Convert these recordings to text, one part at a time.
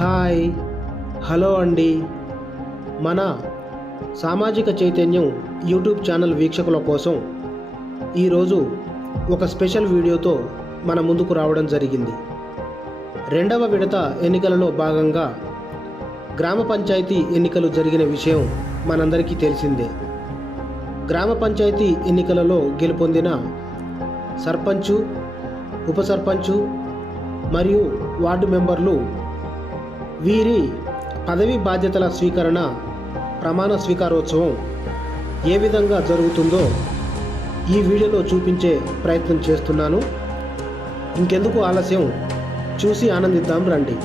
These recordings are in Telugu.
హాయ్ హలో అండి. మన సామాజిక చైతన్యం యూట్యూబ్ ఛానల్ వీక్షకుల కోసం ఈరోజు ఒక స్పెషల్ వీడియోతో మన ముందుకు రావడం జరిగింది. రెండవ విడత ఎన్నికలలో భాగంగా గ్రామ పంచాయతీ ఎన్నికలు జరిగిన విషయం మనందరికీ తెలిసిందే. గ్రామ పంచాయతీ ఎన్నికలలో గెలుపొందిన సర్పంచు, ఉప సర్పంచు మరియు వార్డు మెంబర్లు వీరి పదవి బాధ్యతల స్వీకరణ ప్రమాణ స్వీకారోత్సవం ఏ విధంగా జరుగుతుందో ఈ వీడియోలో చూపించే ప్రయత్నం చేస్తున్నాను. ఇంకెందుకు ఆలస్యం, చూసి ఆనందిద్దాం రండి.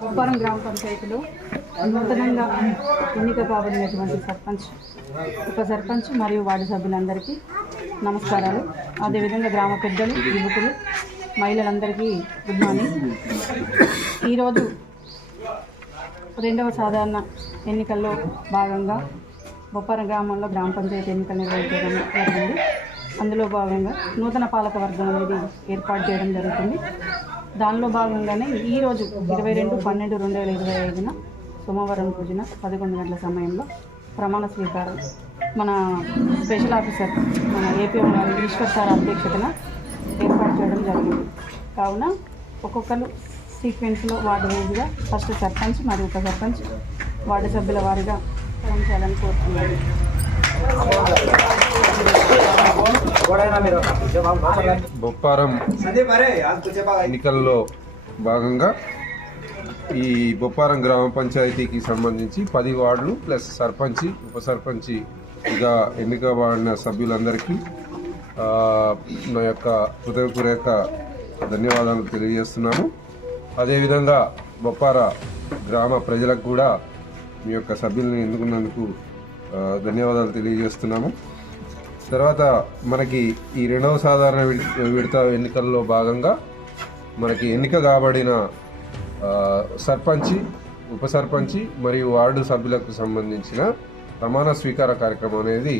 బొప్పారం గ్రామ పంచాయతీలో నూతనంగా ఎన్నిక కాబడినటువంటి సర్పంచ్, ఉప సర్పంచ్ మరియు వార్డు సభ్యులందరికీ నమస్కారాలు. అదేవిధంగా గ్రామ పెద్దలు, యువకులు, మహిళలందరికీ గుడ్ మార్నింగ్. ఈరోజు రెండవ సాధారణ ఎన్నికల్లో భాగంగా బొప్పారం గ్రామంలో గ్రామ పంచాయతీ ఎన్నికలు నిర్వహించడం జరిగింది. అందులో భాగంగా నూతన పాలక వర్గం అనేది ఏర్పాటు చేయడం జరుగుతుంది. దానిలో భాగంగానే ఈరోజు 22/12/2025 సోమవారం రోజున 11 గంటల సమయంలో ప్రమాణ స్వీకారం మన స్పెషల్ ఆఫీసర్ మన ఏపీఎం గారు ఈశ్వర్ సార్ అధ్యక్షతన ఏర్పాటు చేయడం జరిగింది. కావున ఒక్కొక్కరు సీక్వెన్స్లో వార్డు వైజ్గా ఫస్ట్ సర్పంచ్ మరియు ఉప సర్పంచ్ వార్డు సభ్యుల వారిగా చేయాలని కోరుతున్నాను. బొప్పారం ఎన్నికల్లో భాగంగా ఈ బొప్పారం గ్రామ పంచాయతీకి సంబంధించి 10 వార్డులు ప్లస్ సర్పంచి, ఉప సర్పంచిగా ఎన్నికబడిన సభ్యులందరికీ నా యొక్క హృదయపూర్వక ధన్యవాదాలు తెలియజేస్తున్నాము. అదేవిధంగా బొప్పార గ్రామ ప్రజలకు కూడా మీ యొక్క సభ్యులను ఎన్నుకున్నందుకు ధన్యవాదాలు తెలియజేస్తున్నాము. తర్వాత మనకి ఈ రెండవ సాధారణ విడత ఎన్నికల్లో భాగంగా మనకి ఎన్నిక కాబడిన సర్పంచి, ఉప సర్పంచి మరియు వార్డు సభ్యులకు సంబంధించిన ప్రమాణ స్వీకార కార్యక్రమం అనేది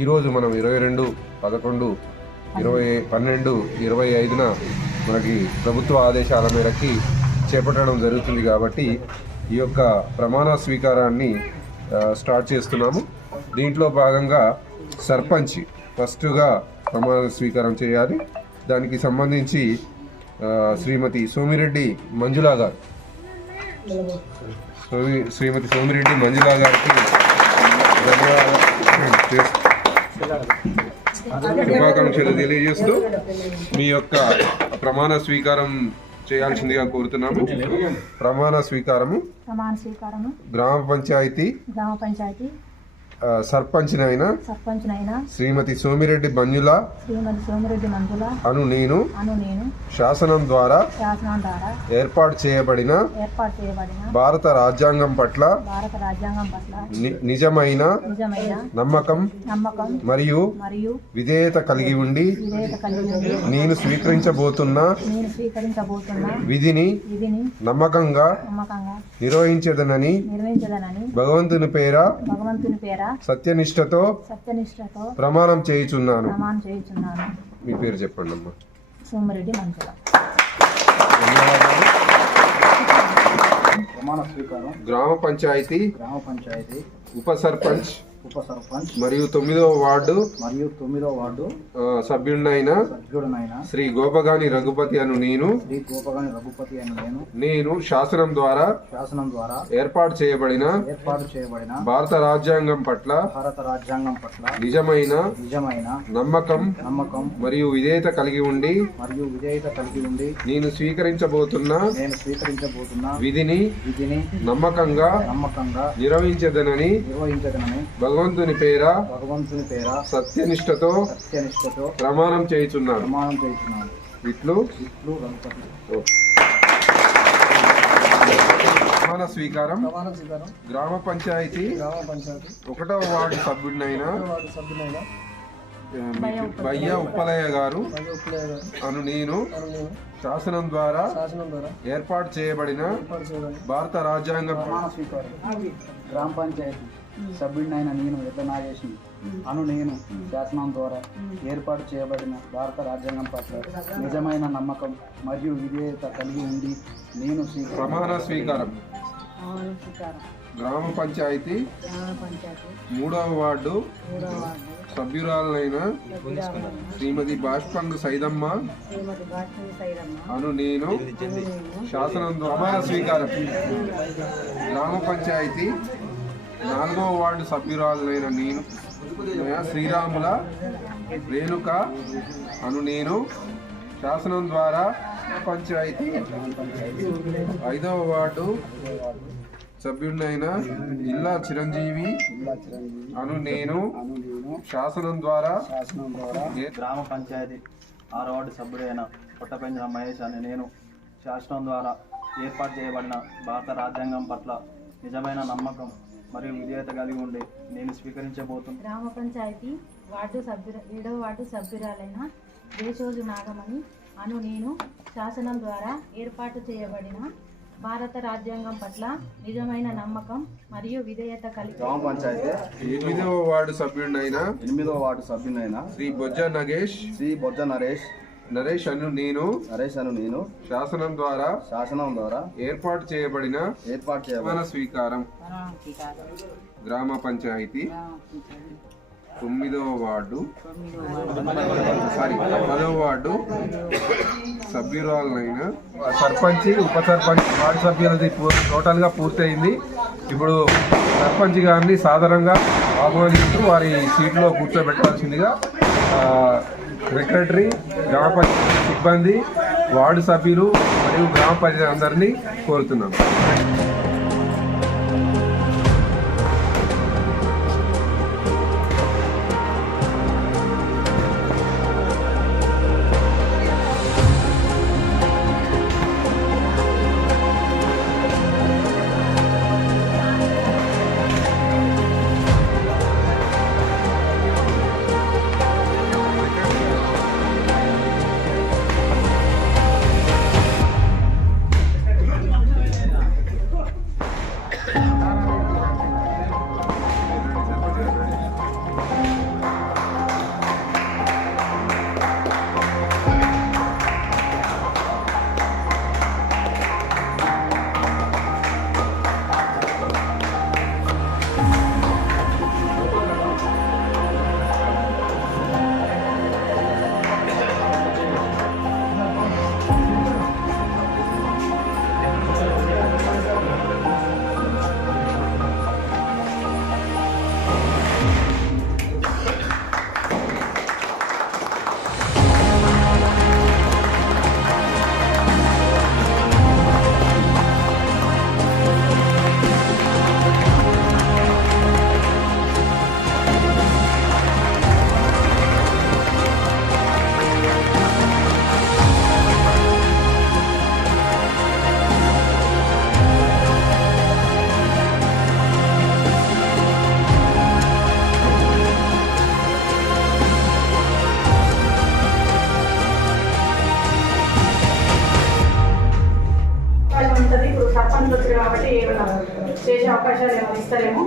ఈరోజు మనం 22/12/2025 మనకి ప్రభుత్వ ఆదేశాల మేరకి చేపట్టడం జరుగుతుంది. కాబట్టి ఈ యొక్క ప్రమాణ స్వీకారాన్ని స్టార్ట్ చేస్తున్నాము. దీంట్లో భాగంగా సర్పంచ్ ఫస్ట్గా ప్రమాణ స్వీకారం చేయాలి. దానికి సంబంధించి శ్రీమతి సోమిరెడ్డి మంజులా గారు శ్రీమతి సోమిరెడ్డి మంజులా గారికి శుభాకాంక్షలు తెలియజేస్తూ మీ యొక్క ప్రమాణ స్వీకారం చేయాల్సిందిగా కోరుతున్నాము. ప్రమాణ స్వీకారము గ్రామ పంచాయతీ సర్పంచ్నైనా శ్రీమతి సోమిరెడ్డి మంజుల అను నేను శాసనం ద్వారా ఏర్పాటు చేయబడిన భారత రాజ్యాంగం పట్ల నిజమైన నమ్మకం మరియు విధేయత కలిగి ఉండి నేను స్వీకరించబోతున్న విధిని నమ్మకంగా నిర్వహించదనని భగవంతుని పేర సత్యనిష్టతో ప్రమాణం చేయుచున్నాను. మీ పేరు చెప్పండి అమ్మా. సోమిరెడ్డి మంజుల. ప్రమాణ స్వీకారం గ్రామ పంచాయతీ ఉప సర్పంచ్ మరియు 9వ వార్డు సభ్యుడినైన శ్రీ గోపగాని రఘుపతి అను నేను శాసనం ద్వారా ఏర్పాటు చేయబడిన భారత రాజ్యాంగం పట్ల నిజమైన నమ్మకం మరియు విధేయత కలిగి ఉండి నేను స్వీకరించబోతున్న విధిని నమ్మకంగా నిర్వహించదనని భగవంతుని పేర సత్యనిష్టతో ప్రమాణం చేయుచున్నాను. ఇట్లు ప్రమాణ స్వీకారం గ్రామ పంచాయతీ 1వ వార్డు సభ్యుడినైన బయ్య ఉప్పలయ్య గారు అను నేను శాసనం ద్వారా ఏర్పాటు చేయబడిన భారత రాజ్యాంగం గ్రామ పంచాయతీ సభ్యుడినైన నేను ఎడ్ల నాగేశ్ అను నేను శాసనం ద్వారా ఏర్పాటు చేయబడిన భారత రాజ్యాంగం పట్ల నిజమైన నమ్మకం మరియు విధేయత కలిగి ఉండి నేను ప్రమాణ స్వీకారం గ్రామ పంచాయతీ 3వ వార్డు సభ్యురాలైన శ్రీమతి బాష్పంగు సైదమ్మ అను నేను శాసనం ప్రమాణ స్వీకారం గ్రామ పంచాయతీ 4వ వార్డు సభ్యురాలైన నేను శ్రీరాముల రేణుక అను నేను శాసనం ద్వారా పంచాయతీ 5వ వార్డు సభ్యుడినైన ఇల్లా చిరంజీవి అను నేను శాసనం ద్వారా గ్రామ పంచాయతీ 6వ వార్డు సభ్యుడైన పుట్టపెంజ మహేష్ అని నేను శాసనం ద్వారా ఏర్పాటు చేయబడిన భారత రాజ్యాంగం పట్ల నిజమైన నమ్మకం మరియు విధేయత కలిగి ఉండి నేను స్వీకరించబోతున్న గ్రామ పంచాయతీ 7వ వార్డు సభ్యురాలైన దేశోజు నాగమణి అను నేను శాసనం ద్వారా ఏర్పాటు చేయబడిన భారత రాజ్యాంగం పట్ల నిజమైన నమ్మకం మరియు విధేయత కలిగి గ్రామ పంచాయతీ 8వ వార్డు సభ్యుడైన శ్రీ బొజ్జ నరేష్ అను నేను శాసనం ద్వారా ఏర్పాటు చేయబడిన ప్రమాణ స్వీకారం గ్రామ పంచాయతీ 9వ వార్డు 10వ వార్డు సభ్యురాలైన సర్పంచ్ ఉప సర్పంచ్ వార్డు సభ్యులది టోటల్గా పూర్తయింది. ఇప్పుడు సర్పంచ్ గారిని సాధారణంగా ఆహ్వానిస్తూ వారి సీట్లో కూర్చోబెట్టాల్సిందిగా సెక్రటరీ, గ్రామ పంచాయతీ సిబ్బంది, వార్డు సభ్యులు మరియు గ్రామ పంచాయతీ అందరినీ కోరుతున్నాం. అవకాశాలు ఏమో ఇస్తారేమో.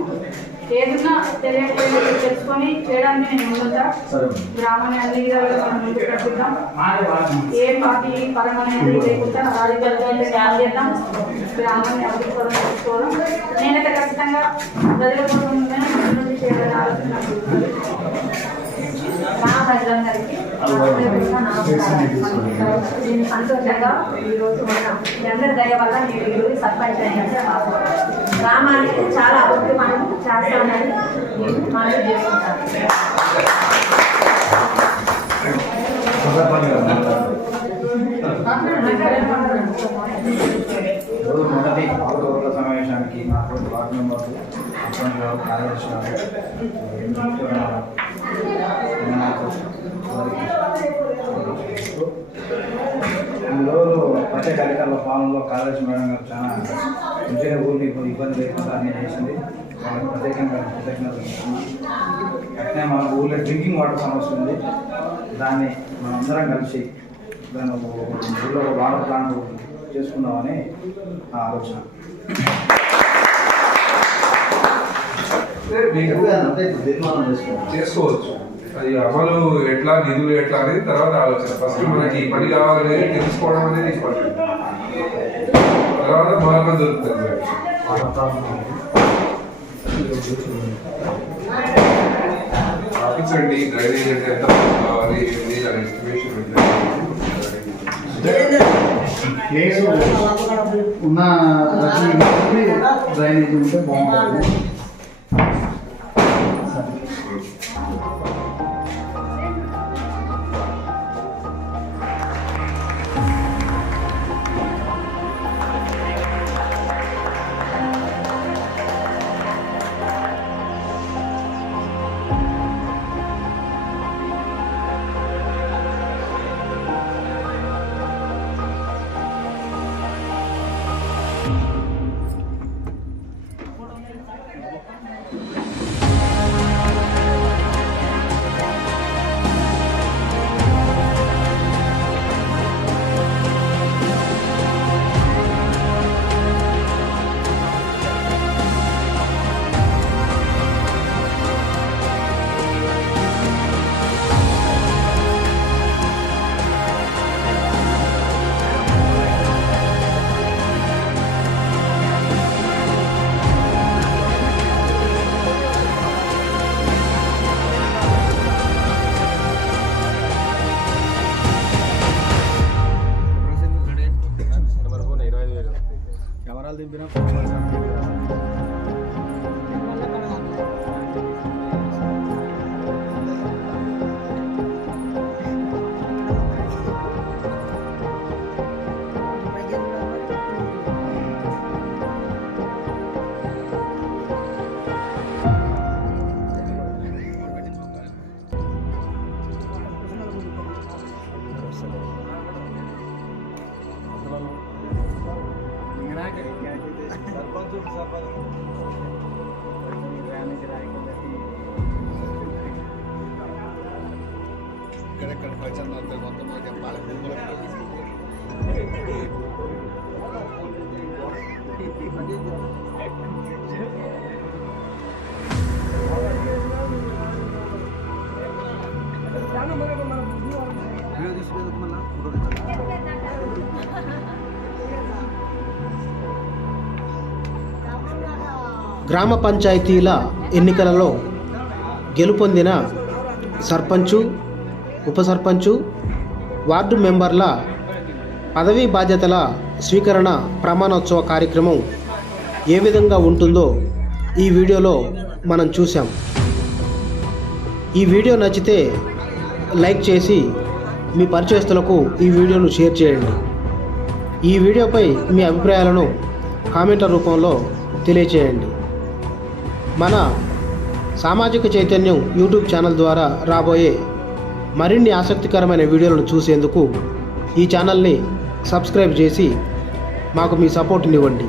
ఏదన్నా తెలియకపోయినా తెలుసుకొని చేయడానికి నేను ముందుంటా. గ్రామాన్ని అన్ని విధాలుగా మనం ముందుకు నడుపుతాం. ఏ పార్టీ పరమైన లేకుండా రాజకీయాలు న్యాయం చేద్దాం. గ్రామాన్ని అభివృద్ధి పరంగా చూసుకోవడం. నేనైతే ఖచ్చితంగా ప్రజల కోసం అభివృద్ధి చేయాలని ఆలోచన గ్రామ ప్రజలందరికీ సంతోషంగా ఈరోజు మీ అందరి దయ వల్ల నేను ఈరోజు సర్పంచ్ అయ్యాను. గ్రామానికి చాలా అభివృద్ధి మనం చేస్తామని మనం చేసుకుంటాం. మొదటి ఆరోగ్య సమావేశానికి నాకు వార్డు మెంబర్లు అటువంటి కార్యదర్శి ఈరోజు ప్రత్యేక అధికారుల పాలనలో కార్యదర్శి మేడం గారు చాలా మంచిగా ఊరికి ఇబ్బంది లేకుండా అన్నీ చేసింది. వాళ్ళకి ప్రత్యేకంగా కృతజ్ఞతలు. అట్నే మన ఊళ్ళో డ్రింకింగ్ వాటర్ సమస్య ఉంది. దాన్ని మనందరం కలిసి దాని ఊళ్ళో వాటర్ ప్లాంట్ చేసుకుందామని నా ఆలోచన. చేసుకోవచ్చు. అది అమలు ఎట్లా, నిధులు ఎట్లా అనేది తర్వాత ఆలోచన. ఫస్ట్ మనకి పని కావాలనేది తెలుసుకోవడం అనేది ఇంపార్టెంట్. తర్వాత మార్గం దొరుకుతుంది. రాపించండి డ్రైనేజ్ అంటే ఎంత కావాలి ఏంటి దాని ఎస్టిమేషన్ ప్లేస్ ఉన్న డ్రైనేజ్ ఉంటే బాగుంటుంది. ఇక్కడెక్కడ ప్రచారం మొత్తం చెప్పాలి. గ్రామ పంచాయతీల ఎన్నికలలో గెలుపొందిన సర్పంచు, ఉప సర్పంచు, వార్డు మెంబర్ల పదవీ బాధ్యతల స్వీకరణ ప్రమాణోత్సవ కార్యక్రమం ఏ విధంగా ఉంటుందో ఈ వీడియోలో మనం చూసాం. ఈ వీడియో నచ్చితే లైక్ చేసి మీ పరిచయస్తులకు ఈ వీడియోను షేర్ చేయండి. ఈ వీడియోపై మీ అభిప్రాయాలను కామెంట్ల రూపంలో తెలియచేయండి. మన సామాజిక చైతన్యం యూట్యూబ్ ఛానల్ ద్వారా రాబోయే మరిన్ని ఆసక్తికరమైన వీడియోలను చూసేందుకు ఈ ఛానల్ని సబ్స్క్రైబ్ చేసి మాకు మీ సపోర్ట్ని ఇవ్వండి.